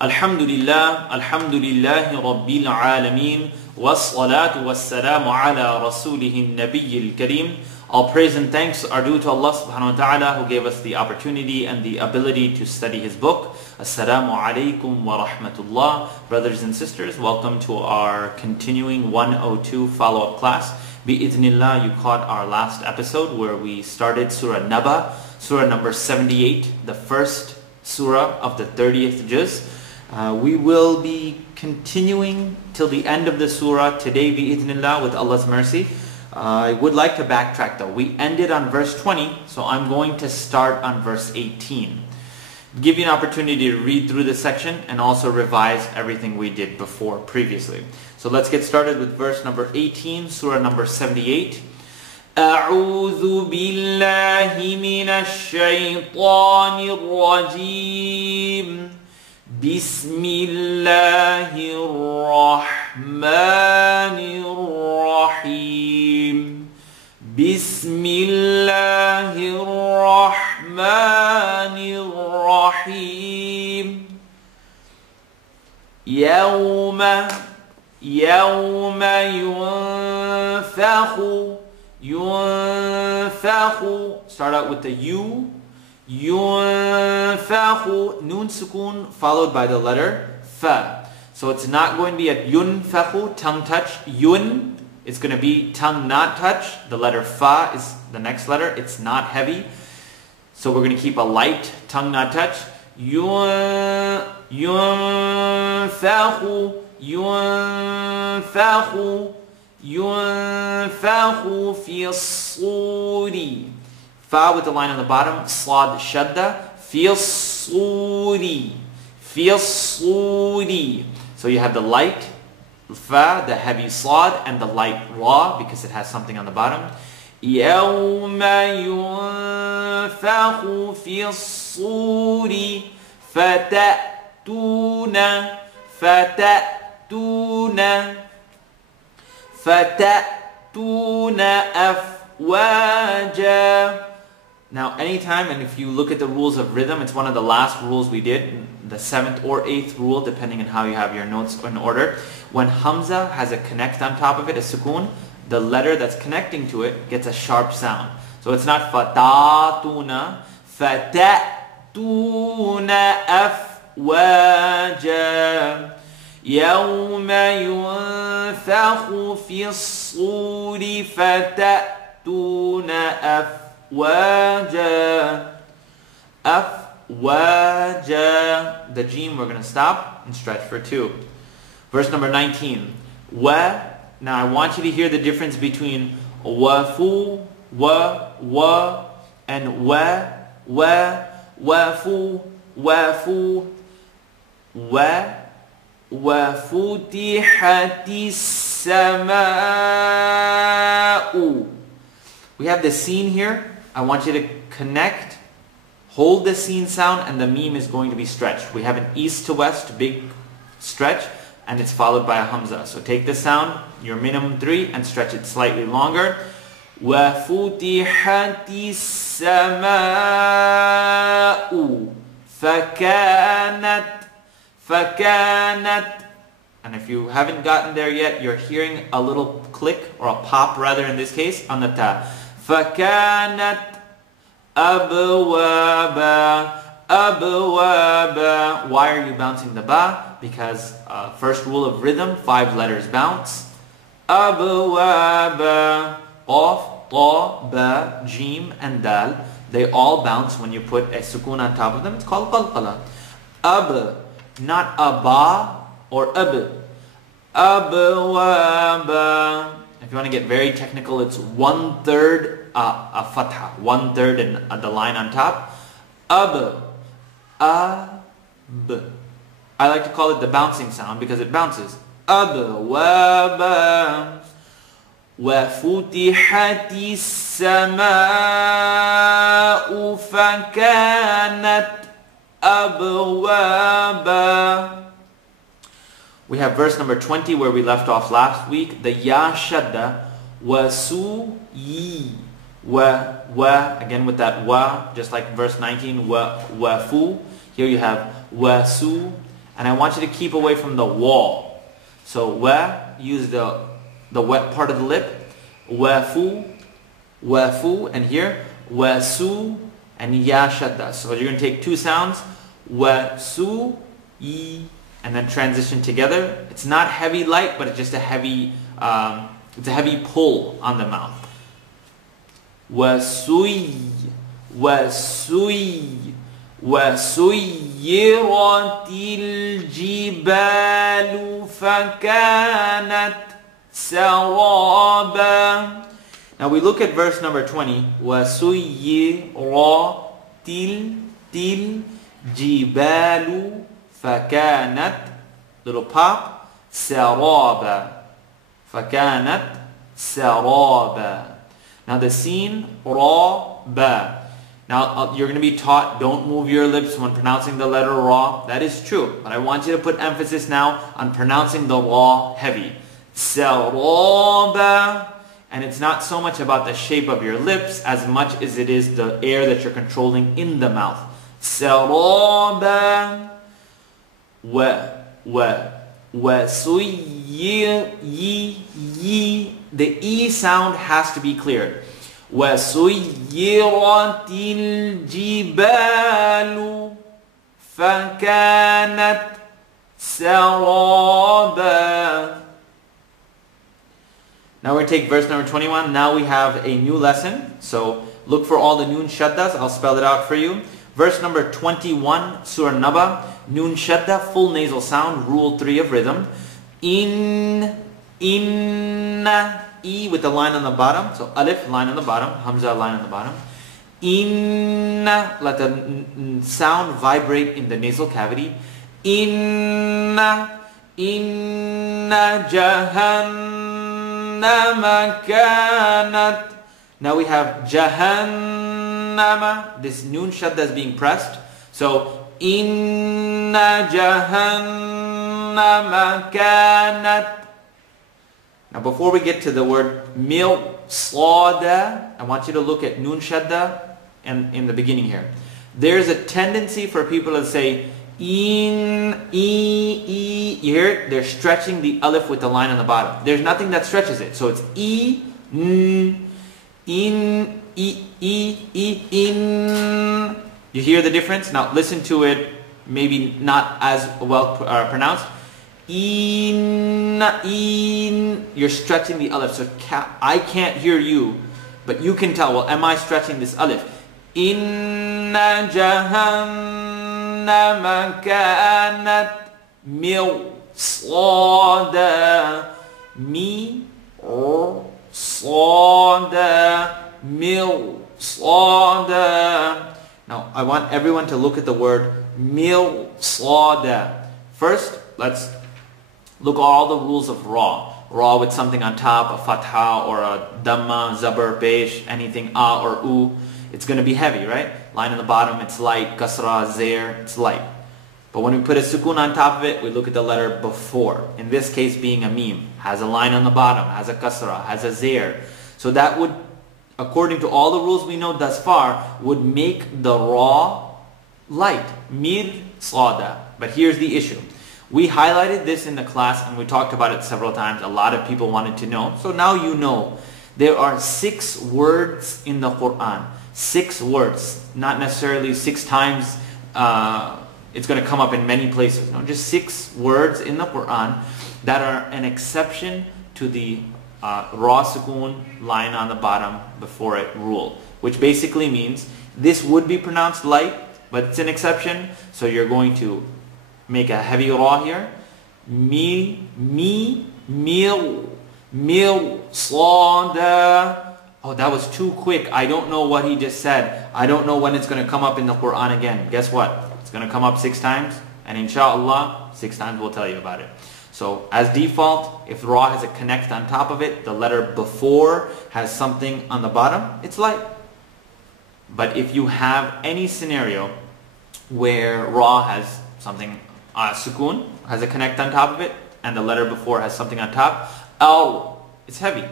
Alhamdulillahi Rabbil Alameen, wassalatu wassalamu ala rasulih nabiyil kareem. All praise and thanks are due to Allah subhanahu wa ta'ala, who gave us the opportunity and the ability to study His book. Assalamu alaikum wa rahmatullah. Brothers and sisters, welcome to our continuing 102 follow-up class. Bi-idhnillah, you caught our last episode where we started Surah Naba, Surah number 78, the first surah of the 30th juz. We will be continuing till the end of the surah today, bi-idhnillah, with Allah's mercy. I would like to backtrack though. We ended on verse 20, so I'm going to start on verse 18. Give you an opportunity to read through this section and also revise everything we did before previously. So let's get started with verse number 18, surah number 78. أعوذ بالله من الشيطان الرجيم بسم الله الرحمن الرحيم بسم الله الرحمن الرحيم يوم ينفخ start out with the U. ينفخ, noon sukun followed by the letter fa. So it's not going to be at yunfakhu, tongue touch. Yun, it's going to be tongue not touch. The letter fa is the next letter. It's not heavy. So we're going to keep a light tongue not touch. ينفخ في الصور. Fa with the line on the bottom, slad shadda, fi الصور. So you have the light fa, the heavy slad, and the light ra because it has something on the bottom. يوم ينفخ في الصور فتأتون أفواجا. Now anytime, and if you look at the rules of rhythm, it's one of the last rules we did, the 7th or 8th rule, depending on how you have your notes in order. When Hamza has a connect on top of it, a sukoon, the letter that's connecting to it gets a sharp sound. So it's not fatatuna, fatatuna afwaja. يوم ينفخ في الصور فتأتون أفواجا. The jim we're going to stop and stretch for 2. Verse number 19. Wa. Now I want you to hear the difference between wafu, wa, and wafu, وَفُتِحَتِ السَّمَاءُ. We have the scene here. I want you to connect, hold the scene sound, and the meme is going to be stretched. We have an east to west big stretch, and it's followed by a hamza. So take the sound, your minimum 3, and stretch it slightly longer. وَفُتِحَتِ السَّمَاءُ فَكَانَتْ. And if you haven't gotten there yet, you're hearing a little click, or a pop rather in this case, on the ta. فَكَانَتْ أَبْوَابًا. Why are you bouncing the ba? Because first rule of rhythm, 5 letters bounce. أَبْوَابًا. Qaf, ta, ba, jim, and dal. They all bounce when you put a sukoon on top of them. It's called qalqala. Ab, not aba or ab. Abwaba. If you want to get very technical, it's 1/3 a fatha, 1/3 and the line on top. Ab, ab. I like to call it the bouncing sound because it bounces. Abwaba. وَفُتِحَتِ السَّمَاءُ فَكَانَتْ أَبْوَابًا. We have verse number 20 where we left off last week. The ya shadda, wasu-yi. Again with that wa, just like verse 19, wafu. Here you have wasu, and I want you to keep away from the wa. So wa, use the wet part of the lip. Wafu, wafu, and here wasu, and ya shadda. So you're going to take two sounds, wasu, yi, and then transition together. It's not heavy light, but it's just a heavy pull on the mouth. Wasui, wasui, وسيرت الجبال فكانت سرابا. Now we look at verse number 20. وسيرت الجبال فكانت, little pop, سرابا, فكانت سرابا. Now the scene, ra, ba. Now you're going to be taught, don't move your lips when pronouncing the letter ra. That is true. But I want you to put emphasis now on pronouncing the ra heavy. Saraba. And it's not so much about the shape of your lips as much as it is the air that you're controlling in the mouth. Saraba. Yi. The E sound has to be cleared. وَسُيِّرَتِ الْجِبَالُ فَكَانَتْ سَرَابًا. Now we're going to take verse number 21. Now we have a new lesson. So look for all the noon shaddas. I'll spell it out for you. Verse number 21, Surah Naba. Noon shadda, full nasal sound, rule 3 of rhythm. Inna. E with the line on the bottom. So alif, line on the bottom. Hamza, line on the bottom. Inna, let the sound vibrate in the nasal cavity. Inna jahannama kanat. Now we have jahannama. This noon shadda is being pressed. So inna jahannama kanat. Now before we get to the word mil, slada, I want you to look at noon shadda and in the beginning here. There's a tendency for people to say in, e. You hear it? They're stretching the alif with the line on the bottom. There's nothing that stretches it. So it's e, n, in, e, in. You hear the difference? Now listen to it, maybe not as well pronounced. In, you're stretching the alif. So I can't hear you, but you can tell, well, am I stretching this alif? Inna jahannama kanat mirsada. Mirsada. Now, I want everyone to look at the word mirsada. First, let's look at all the rules of ra. Ra with something on top, a fatha or a dhamma, zabar, pesh, anything a or u. It's going to be heavy, right? Line on the bottom, it's light. Kasra, zair, it's light. But when we put a sukun on top of it, we look at the letter before. In this case being a mim. Has a line on the bottom, has a kasra, has a zair. So that would, according to all the rules we know thus far, would make the ra light. Mir, sada. But here's the issue. We highlighted this in the class and we talked about it several times. A lot of people wanted to know. So now you know. There are 6 words in the Quran. 6 words. Not necessarily 6 times it's going to come up in many places. No, just 6 words in the Quran that are an exception to the ra sukun line on the bottom before it rule. Which basically means this would be pronounced light, but it's an exception. So you're going to make a heavy ra here. Mil, sada. Oh, that was too quick. I don't know what he just said. I don't know when it's going to come up in the Quran again. Guess what? It's going to come up 6 times. And inshallah, 6 times we'll tell you about it. So as default, if ra has a connect on top of it, the letter before has something on the bottom, it's light. But if you have any scenario where ra has something sukun, has a connect on top of it, and the letter before has something on top, al, it's heavy.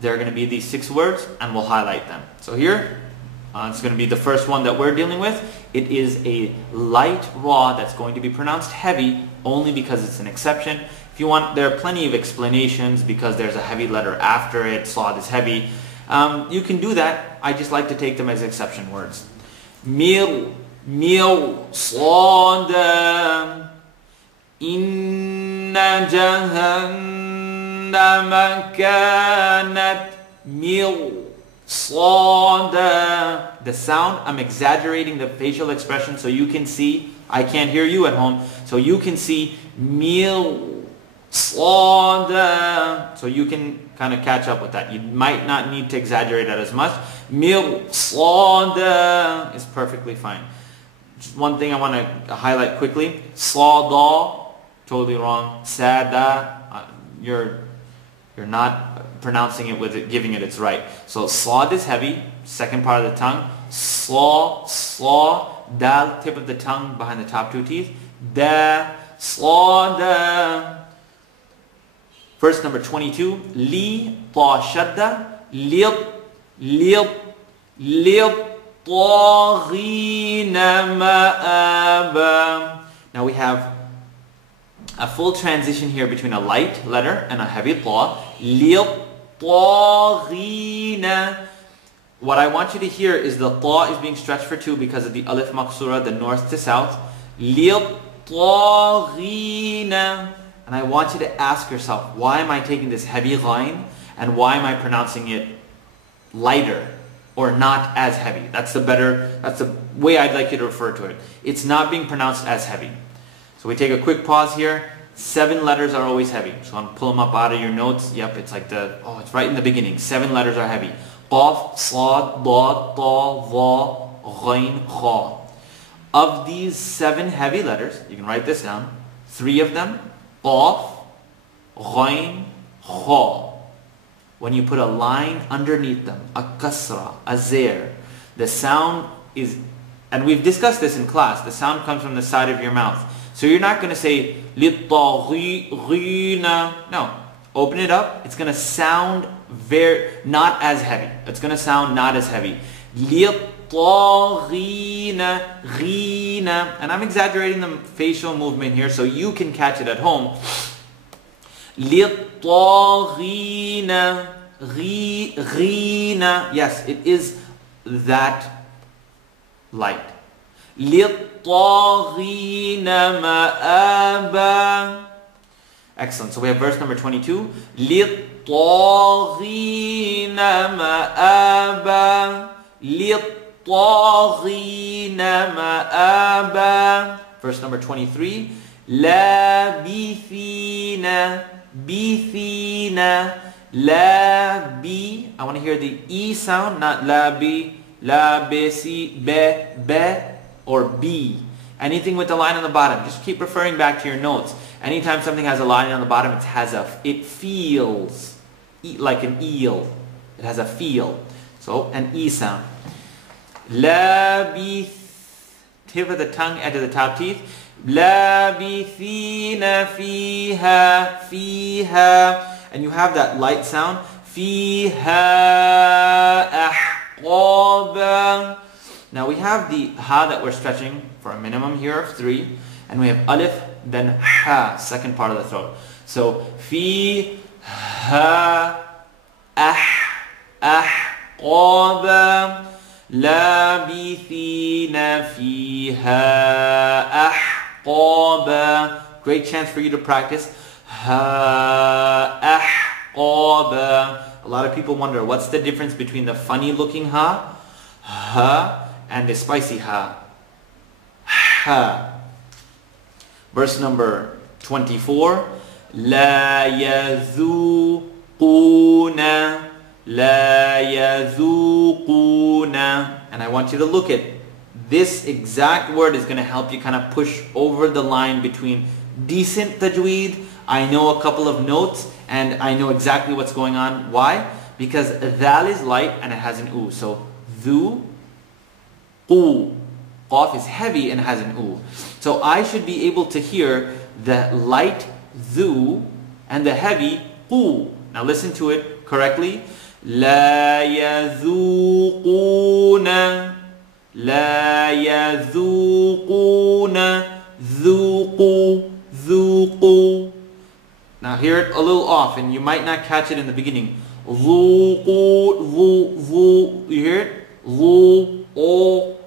There are going to be these 6 words, and we'll highlight them. So here, it's going to be the first one that we're dealing with. It is a light ra that's going to be pronounced heavy only because it's an exception. If you want, there are plenty of explanations because there's a heavy letter after it, Sad is heavy. You can do that. I just like to take them as exception words. Mil, Sad, Inna Jahannama kanat Sad. The sound, I'm exaggerating the facial expression so you can see. I can't hear you at home, so you can see Sad. So you can kind of catch up with that. You might not need to exaggerate that as much. Sad is perfectly fine. Just one thing I want to highlight quickly. Sada, totally wrong. Sada, you're not pronouncing it with it, giving it its right. So Sad is heavy, second part of the tongue. Slaw, dal, tip of the tongue behind the top two teeth. Da, Sad. Verse number 22. Li, ta, shadda. Lip, taghina ma'aba. Now we have a full transition here between a light letter and a heavy ta. Lip, taghina. What I want you to hear is the ta is being stretched for 2 because of the alif maqsura, the north to south. Lip, taghina. And I want you to ask yourself, why am I taking this heavy line and why am I pronouncing it lighter or not as heavy? That's the way I'd like you to refer to it. It's not being pronounced as heavy. So we take a quick pause here. 7 letters are always heavy. So I'm pull them up out of your notes. Yep, it's like it's right in the beginning. 7 letters are heavy. Qaf, Sad, Dad, Ta, Va, Ghain, Kha. Of these 7 heavy letters, you can write this down. 3 of them, Qaf, Ghain, Kha. When you put a line underneath them, a kasra, a zair, the sound is, and we've discussed this in class, the sound comes from the side of your mouth. So you're not going to say, Littaghina. No. Open it up. It's going to sound not as heavy. It's going to sound not as heavy. Littaghina, ghina. And I'm exaggerating the facial movement here so you can catch it at home. Littaghina, ghina. Yes, it is that light. Littaghina ma'aba. Excellent. So we have verse number 22. Littaghina ma'aba. Littaghina ma'aba. Verse number 23. Labithina, bithina, labi. I want to hear the E sound, not labi, labisi, be, or B. Anything with the line on the bottom, just keep referring back to your notes. Anytime something has a line on the bottom, it feels like an eel. It has a feel. So an E sound. Labith, tip of the tongue, edge of the top teeth. Labithina fiha, fiha. And you have that light sound. Fiha ahqaba. Now we have the ha that we're stretching for a minimum here of 3. And we have alif, then ha, second part of the throat. So, fi, ha, ahqaba, labithina fiha, ahqaba. Great chance for you to practice. Ha, ahqaba. A lot of people wonder, what's the difference between the funny looking ha, and the spicy ha? Ha. Verse number 24. La yadhuquna, la yadhuquna. And I want you to look at this exact word is going to help you kind of push over the line between decent tajweed. I know a couple of notes and I know exactly what's going on. Why? Because dhal is light and it has an u. So dhu, qu. Qaf is heavy and has an u. So I should be able to hear the light dhu and the heavy qu. Now listen to it correctly. La yadhuquna, لا يذوقون ذوقوا. Now hear it a little off and you might not catch it in the beginning. ذوقوا You hear it?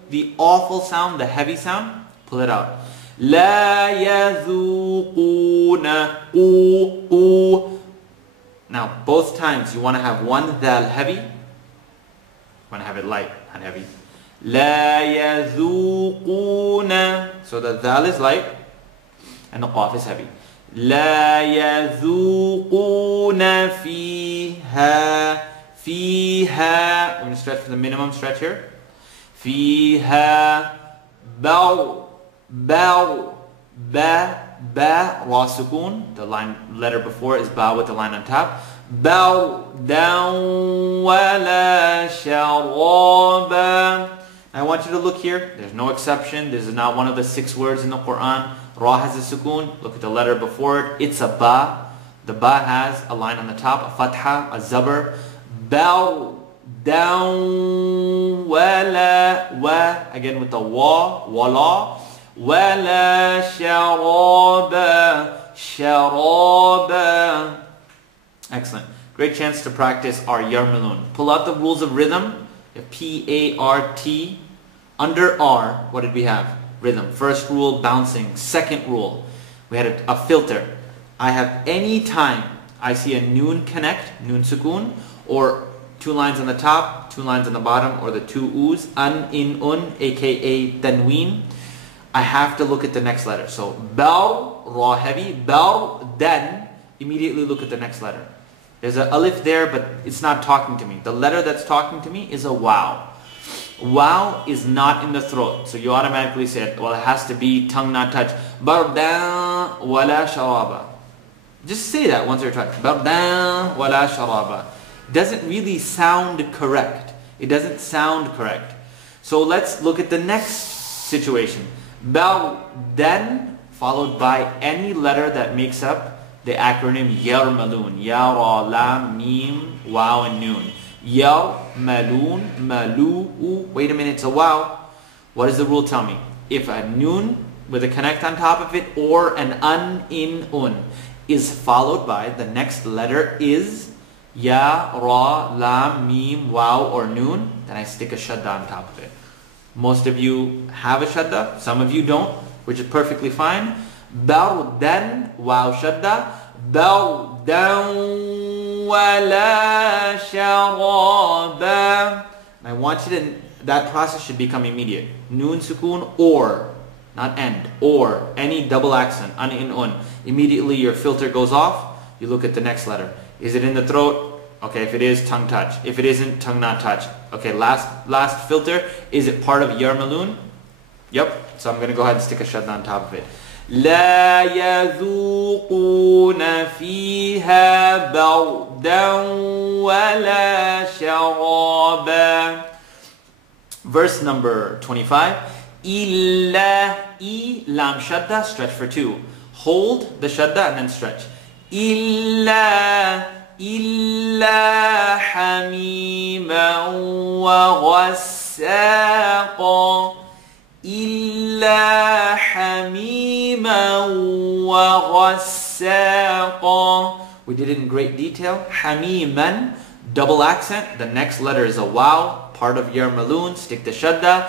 The awful sound, the heavy sound, pull it out. لا يذوقون Now both times you want to have one dal heavy, you want to have it light, not heavy. لا يذوقون So the dal is light and the qaf is heavy. لا يذوقون فيها We're going to stretch for the minimum stretch here. فيها باو Ra sukun. The letter before is ba with the line on top. Bardan wala sharaba. I want you to look here. There's no exception. This is not one of the 6 words in the Quran. Ra has a sukun. Look at the letter before it. It's a ba. The ba has a line on the top, a fatha, a zabr. Bardan wala again with the wala. وَلَا شَرَابًا Excellent. Great chance to practice our yarmalun. Pull out the rules of rhythm. P-A-R-T. Under R, what did we have? Rhythm. First rule, bouncing. Second rule, we had a filter. I have any time I see a noon connect, noon sukun, or 2 lines on the top, 2 lines on the bottom, or the 2 oos, an, in, un, aka tanween, I have to look at the next letter. So, bar, ra heavy, bar, then, immediately look at the next letter. There's an alif there, but it's not talking to me. The letter that's talking to me is a waw. Waw is not in the throat. So you automatically say, well, it has to be tongue not touch. Bardan wala sharaba. Just say that once or twice. Bardan wala sharaba. Doesn't really sound correct. It doesn't sound correct. So let's look at the next situation. Bardan followed by any letter that makes up the acronym yarmalun. Ya, ra, lam, mim, waw, and noon. Yarmalun, malu'u. Wait a minute, it's a waw. What does the rule tell me? If a noon with a connect on top of it or an un, in, un is followed by the next letter is ya, ra, lam, mim, waw, or noon, then I stick a shadda on top of it. Most of you have a shadda, some of you don't, which is perfectly fine. Bardan, waw shadda. Bardan wala sharaba. I want you to, that process should become immediate. Noon sukun or, not end, or any double accent, an, in, un. Immediately your filter goes off, you look at the next letter. Is it in the throat? Okay, if it is, tongue touch. If it isn't, tongue not touch. Okay, last filter. Is it part of yarmalun? Yep. So I'm going to go ahead and stick a shadda on top of it. لا يذوقون فيها بردا ولا شرابا. Verse number 25. إلا lam shadda, stretch for 2. Hold the shadda and then stretch. إلا حميما وغساقا. إلا حميما وغساقا. We did it in great detail. Hamiman, double accent. The next letter is a waw, part of yarmalun. Stick the shadda.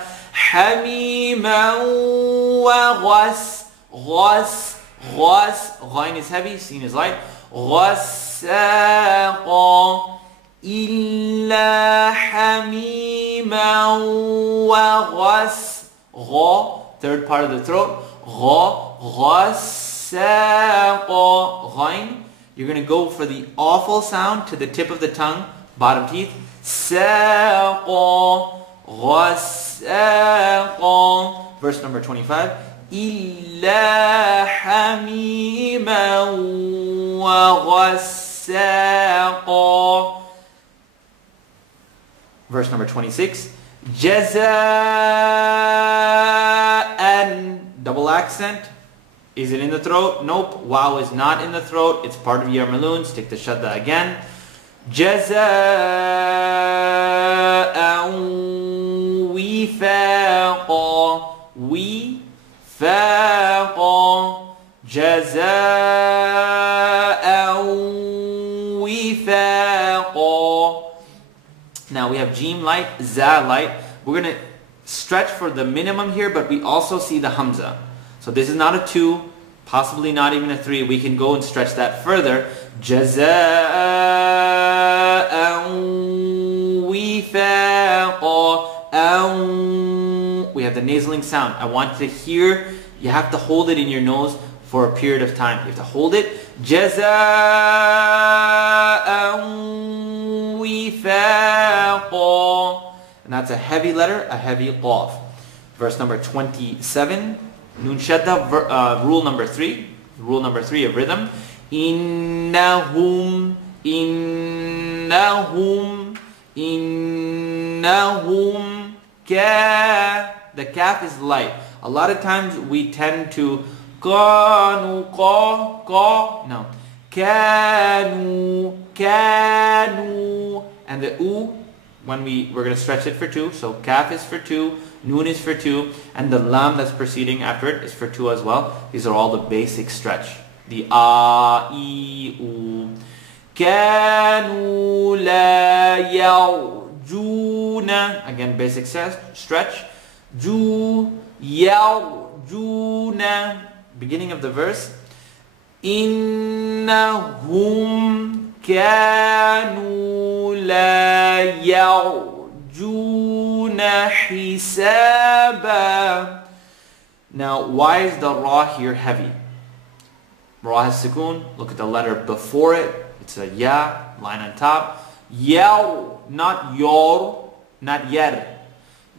Hamiman وغس. Ghain is heavy, sin is light. غساقا. إلا حميما وغس. Gha, third part of the throat. Ghasaqa. Ghain. You're going to go for the awful sound to the tip of the tongue, bottom teeth. Saqa. Ghasaqa. Verse number 25. Illa hamima wa ghasaqa. Verse number 26. Jaza'an, double accent. Is it in the throat? Nope. Waw is not in the throat. It's part of yarmalun. Stick the shadda again. Jaza'an وفاقا وفاقا جزاء وفاقا. Now we have Jim light, Za light. We're going to stretch for the minimum here, but we also see the Hamza. So this is not a 2, possibly not even a 3. We can go and stretch that further. جزاء وفاقا. We have the nasaling sound. I want to hear, you have to hold it in your nose for a period of time. You have to hold it. جزاء وفاقا. And that's a heavy letter, a heavy qaf. Verse number 27. Nun shadda, rule number 3. Rule number 3 of rhythm. Innahum, innahum, innahum ka. The kaf is light. A lot of times we tend to kanu, ka. No. Kanu, kanu. And the u, when we're going to stretch it for 2. So kaf is for 2, noon is for 2, and the lam that's preceding after it is for 2 as well. These are all the basic stretch. The a, I, u. Kanu la yarjuna. Again, basic stretch. Ju, yarjuna. Beginning of the verse. Innahum kanu la yarjuna hisaba. Now, why is the ra here heavy? Ra has sukoon. Look at the letter before it. It's a ya, line on top. Yaw, not yor, not yer.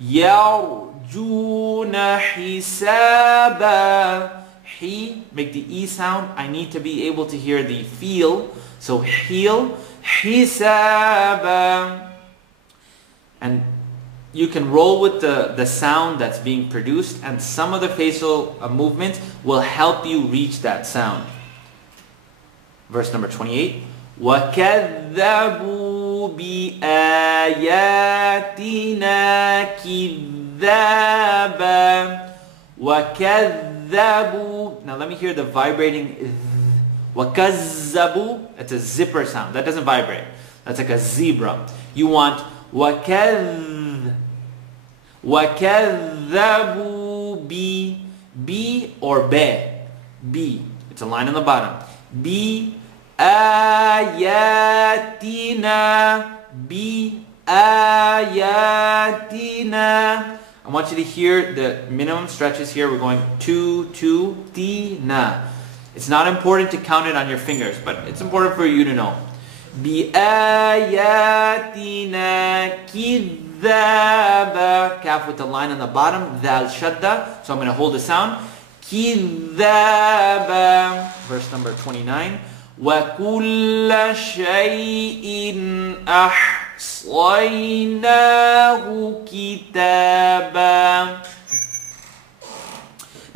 Yarjuna hisaba. He, make the E sound. I need to be able to hear the feel. So heel, hisaba. And you can roll with the sound that's being produced, and some of the facial movements will help you reach that sound. Verse number 28. وَكَذَّبُوا بِآيَاتِنَا كِذَّابًا. وَكَذَّبُوا. Now let me hear the vibrating th. وَكَذَّبُوا. It's a zipper sound. That doesn't vibrate. That's like a zebra. You want وَكَذَّبُوا B or be. B. It's a line on the bottom. B ayatina. B ayatina. I want you to hear the minimum stretches here. We're going 2, 2, ti, na. It's not important to count it on your fingers, but it's important for you to know. Bi ayatina kidhaba. Kaf with the line on the bottom. Dhal shadda. So I'm going to hold the sound. Kidhaba. Verse number 29. وَكُلَّ شَيْءٍ أَحْصَيْنَاهُ كِتَابًا.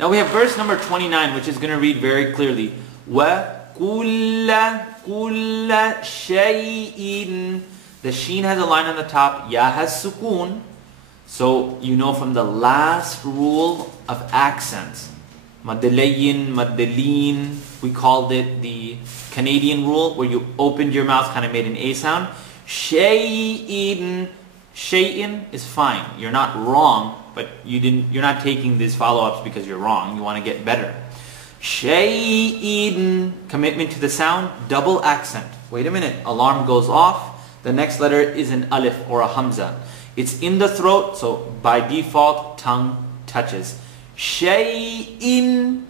Now we have verse number 29, which is going to read very clearly. وَكُلَّ شَيْءٍ. The sheen has a line on the top. Ya has sukoon. So you know from the last rule of accents. Madalayin, madalin. We called it the Canadian rule, where you opened your mouth, kind of made an A sound. Shay'in. Shay'in is fine. You're not wrong, but you're not taking these follow-ups because you're wrong. You want to get better. Shay'in. Commitment to the sound, double accent. Wait a minute. Alarm goes off. The next letter is an alif or a hamza. It's in the throat, so by default, tongue touches. Shay'in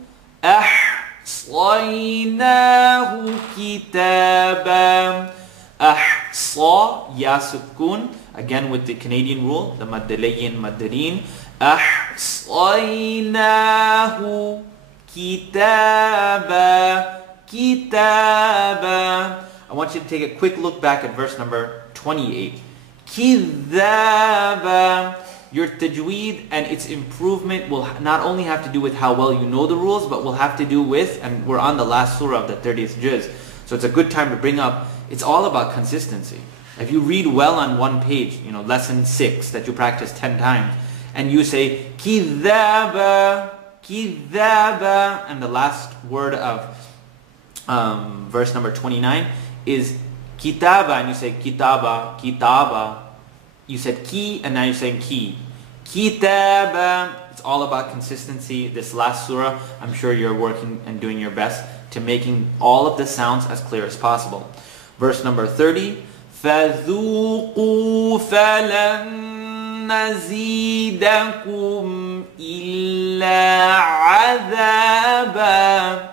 ahsaynahu kitaban. Ahsa, ya sukun. Again with the Canadian rule, the maddalayin, maddarin. Ahsaynahu kitaba. Kitaba. I want you to take a quick look back at verse number 28. Kidhaba. Your tajweed and its improvement will not only have to do with how well you know the rules, but will have to do with, and we're on the last surah of the 30th juz, so it's a good time to bring up, it's all about consistency. If you read well on one page, lesson 6 that you practice 10 times, and you say kidhaba, kidhaba, and the last word of verse number 29 is kitaba, and you say kitaba, kitaba. You said ki, and now you're saying ki. Kitaba. It's all about consistency. This last surah, I'm sure you're working and doing your best to making all of the sounds as clear as possible. Verse number 30. فَذُوقُوا فَلَن نَزِيدَكُمْ إِلَّا عَذَابًا.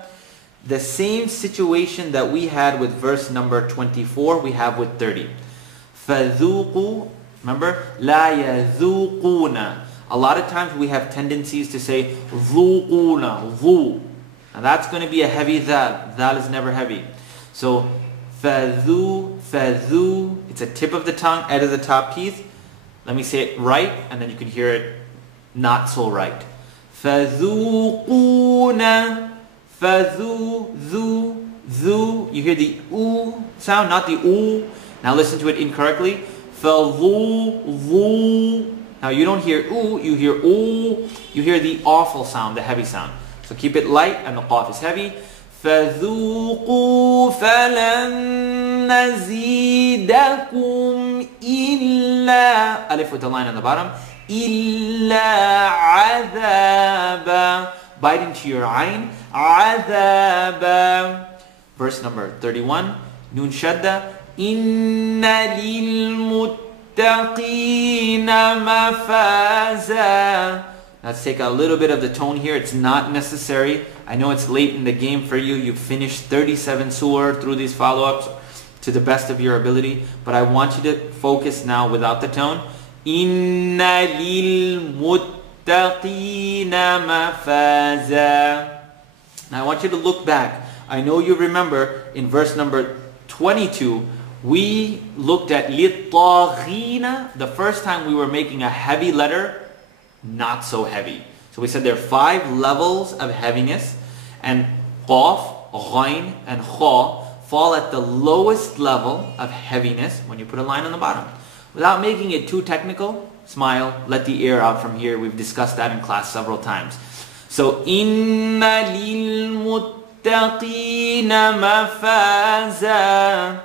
The same situation that we had with verse number 24, we have with 30. فَذُوقُوا. Remember? لَا يَذُوقُونَ. A lot of times we have tendencies to say ذُوقُونَ, ذُو. Now that's going to be a heavy dhal. Dhal is never heavy. So فَذُو, فَذُو. It's a tip of the tongue, edge of the top teeth. Let me say it right, and then you can hear it not so right. فَذُوقُونَ, فَذُو, ذُو, ذُو. You hear the oo sound, not the oo. Now listen to it incorrectly. فَذُو, ذُو. Now you don't hear oo, you hear oo. You hear the awful sound, the heavy sound. So keep it light, and the qaf is heavy. فَذُوقُوا فَلَن نَزِيدَكُمْ إِلَّا, alif with the line on the bottom, إِلَّا عَذَابًا. Bite into your ayn, عَذَابًا. Verse number 31, Nun Shadda, إِنَّ لِلْمُتَّقِينَ مَفَازًا. Let's take a little bit of the tone here. It's not necessary. I know it's late in the game for you. You've finished 37 surah through these follow-ups to the best of your ability. But I want you to focus now without the tone. Inna lil muttaqina mafaza. Now I want you to look back. I know you remember in verse number 22, we looked at lit-taghina. The first time we were making a heavy letter, not so heavy. So we said there are 5 levels of heaviness, and qaf, ghain, and kha fall at the lowest level of heaviness when you put a line on the bottom. Without making it too technical, smile, let the air out from here. We've discussed that in class several times. So inna lil muttaqina mafaza.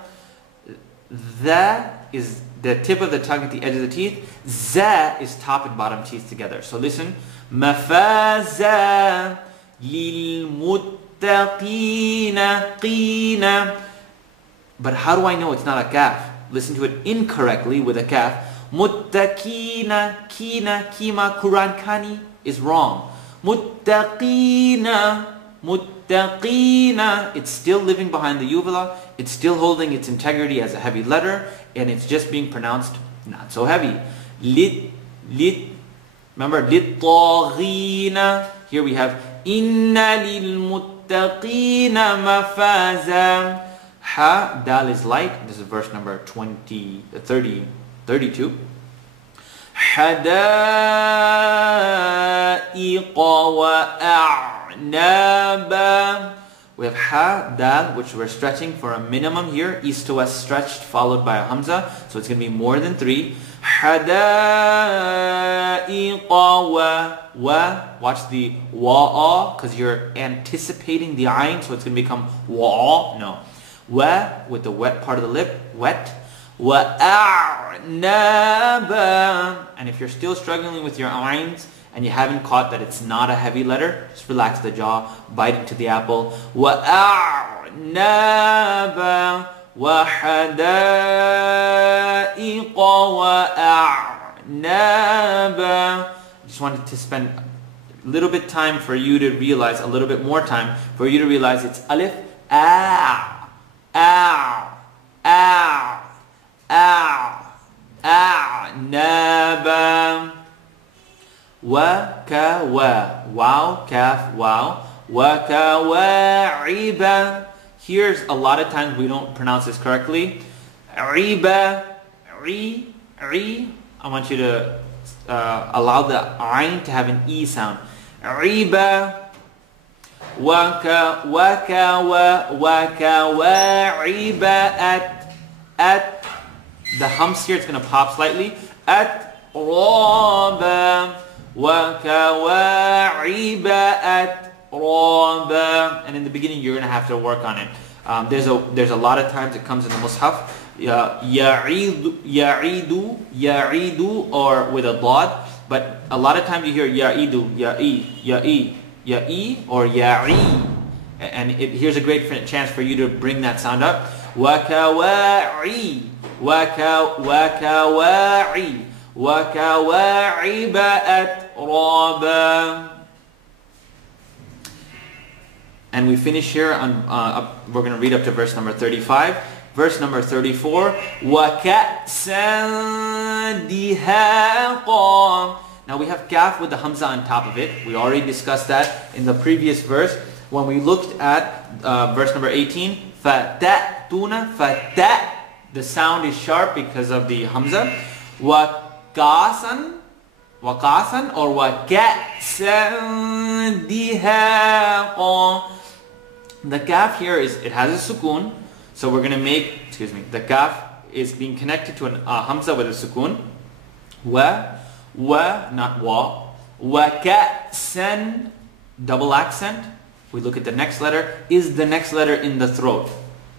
That is the tip of the tongue at the edge of the teeth. Za is top and bottom teeth together. So listen. Mafaza lil muttaqina qina. But how do I know it's not a kaf? Listen to it incorrectly with a kaf. Muttaqina, kina, kima, Quran kani is wrong. Muttaqina, muttaqina. It's still living behind the uvula. It's still holding its integrity as a heavy letter, and it's just being pronounced not so heavy. Lit. Remember, lit-taghina. Here we have inna lil-muttaqina mafaza. Ha, dal is light. This is verse number 32. حَدَائِقَ وَأَعْنَابًا. We have ha, dal, which we're stretching for a minimum here. East to west stretched, followed by a hamza. So it's going to be more than 3. حَدَائِقَ wa. Watch the wa'a, because you're anticipating the ayn, so it's going to become wa'a. No. Wa, with the wet part of the lip, wet. وَأَعْنَابًا. And if you're still struggling with your ayns, and you haven't caught that it's not a heavy letter, just relax the jaw, bite into the apple. وَأَعْنَابًا وَحَدَائِقَ وَأَعْنَابًا. Just wanted to spend a little bit time for you to realize, a little bit more time for you to realize it's alif, a, a'naba. Wa, ka, wa. Wow, kaf, wow. Wa, ka, wa, iba. Here's a lot of times we don't pronounce this correctly. Iba, ri. I want you to allow the ayn to have an e sound. Iba. Wa, ka, wa, iba, at. The humps here, it's going to pop slightly. At, raba. وَكَوَاعِبَ أَتْرَابًا. And in the beginning you're going to have to work on it. There's a lot of times it comes in the Mus'haf. Ya'idu or with a dad. But a lot of times you hear ya'idu, ya'i or ya'i. And here's a great chance for you to bring that sound up. وَكَوَاعِي وَكَوَاعِي وَكَوَاعِبَ أَتْرَابًا. And we finish here on, we're going to read up to verse number 35. Verse number 34. وَكَأْسًا دِهَاقًا. Now we have kaf with the hamza on top of it. We already discussed that in the previous verse. When we looked at verse number 18. فَتَأْتُونَ فَتَأْ. The sound is sharp because of the hamza. وَكَاسًا or وَكَأْسًا دِهَاقًا. The kaf here it has a sukoon. So we're going to make, the kaf is being connected to a hamza with a sukoon. Not wa. وَكَأْسًا, double accent. We look at the next letter. Is the next letter in the throat?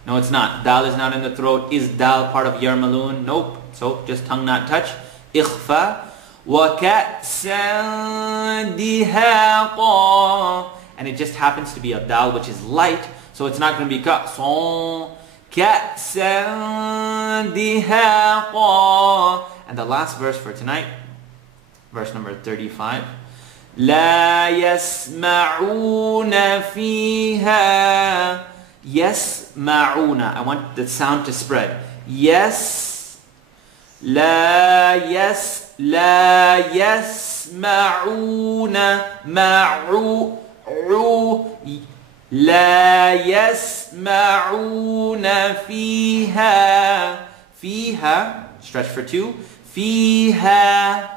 No, it's not. Dal is not in the throat. Is dal part of yarmalun? Nope. So just tongue not touch. Ikhfa. وَكَأْسًا دِهَاقًا. And it just happens to be a dal which is light. So it's not going to be ka'san. كَأْسًا دِهَاقًا. And the last verse for tonight, verse number 35. لا يسمعون فيها. يسمعون. I want the sound to spread. Yes. لا يسمعون. لا يسمعون فيها. Stretch for two. فيها.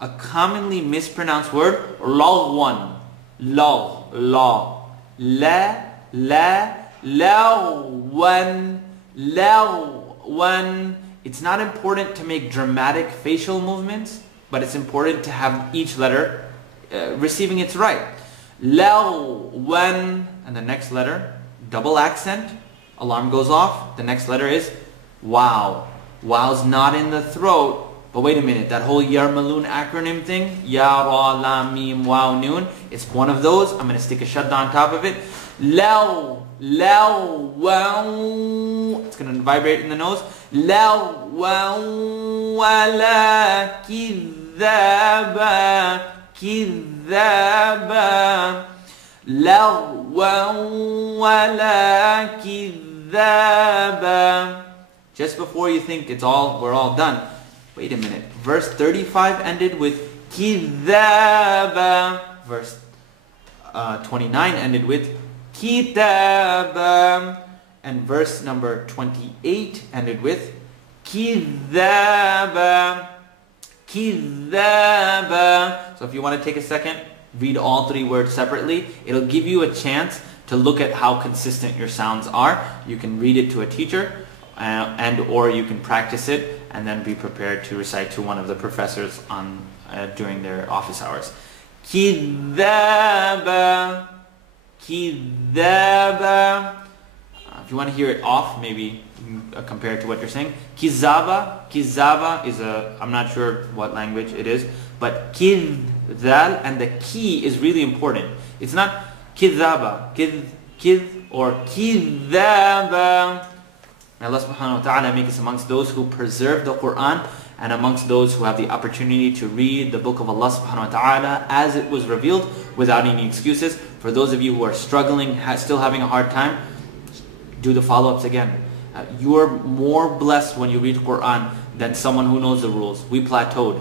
A commonly mispronounced word. لغوًا. لغوًا. It's not important to make dramatic facial movements, but it's important to have each letter receiving its right. لغوًا. And the next letter, double accent. Alarm goes off. The next letter is wow. Wow's not in the throat. But wait a minute, that whole yarmalun acronym thing, ya, ra, lam, mim, wow, noon, it's one of those. I'm going to stick a shadda on top of it. Law, wow. It's going to vibrate in the nose. Law, wala, kidhaba, kidhaba. Law, wala, kidhaba. Just before you think we're all done. Wait a minute. Verse 35 ended with kidhaba. Verse 29 ended with kitaba. And verse number 28 ended with kidhaba. Kidhaba. So if you want to take a second, read all three words separately. It'll give you a chance to look at how consistent your sounds are. You can read it to a teacher or you can practice it and then be prepared to recite to one of the professors during their office hours. Kidhaba. Kidhaba. If you want to hear it off, maybe compare it to what you're saying. Kizaba. Kizaba is I'm not sure what language it is, but kidhal and the ki is really important. It's not kidhaba, kid or kidhaba. May Allah subhanahu wa ta'ala make us amongst those who preserve the Quran and amongst those who have the opportunity to read the book of Allah subhanahu wa ta'ala as it was revealed without any excuses. For those of you who are struggling, still having a hard time, do the follow-ups again. You are more blessed when you read Quran than someone who knows the rules. We plateaued,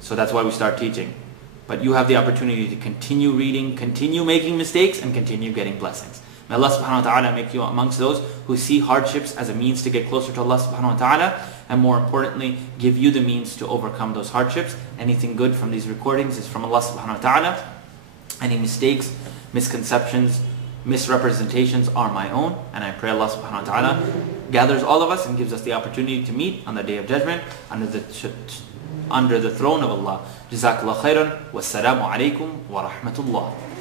so that's why we start teaching. But you have the opportunity to continue reading, continue making mistakes, and continue getting blessings. May Allah subhanahu wa ta'ala make you amongst those who see hardships as a means to get closer to Allah subhanahu wa ta'ala, and more importantly, give you the means to overcome those hardships. Anything good from these recordings is from Allah subhanahu wa ta'ala. Any mistakes, misconceptions, misrepresentations are my own, and I pray Allah subhanahu wa ta'ala gathers all of us and gives us the opportunity to meet on the Day of Judgment under the under the throne of Allah. Jazakallah khairan. Wassalamu alaikum wa rahmatullah.